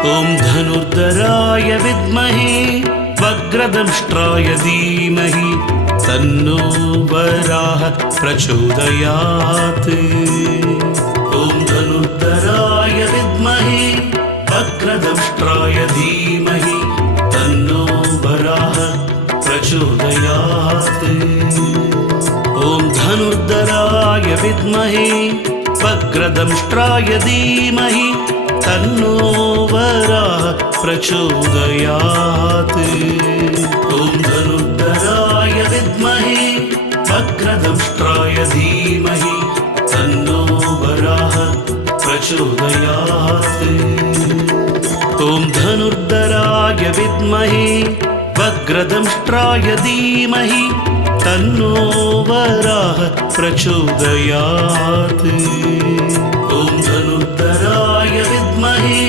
ॐ धनुर्धराय विद्महे वक्रदंष्ट्राय धीमहि तन्नो वराह प्रचोदयात्। ॐ धनुर्धराय विद्महे वक्रदंष्ट्राय धीमहि तन्नो वराह प्रचोदयात्। ॐ धनुर्धराय विद्महे वक्रदंष्ट्राय धीमहि तन्नो वराह प्रचोदयात्। ॐ धनुर्धराय विद्महे वक्रदंष्ट्राय धीमहि तन्नो वराह प्रचोदयात्। ॐ धनुर्धराय विद्महे वक्रदंष्ट्राय धीमहि तन्नो वराह प्रचोदयात्।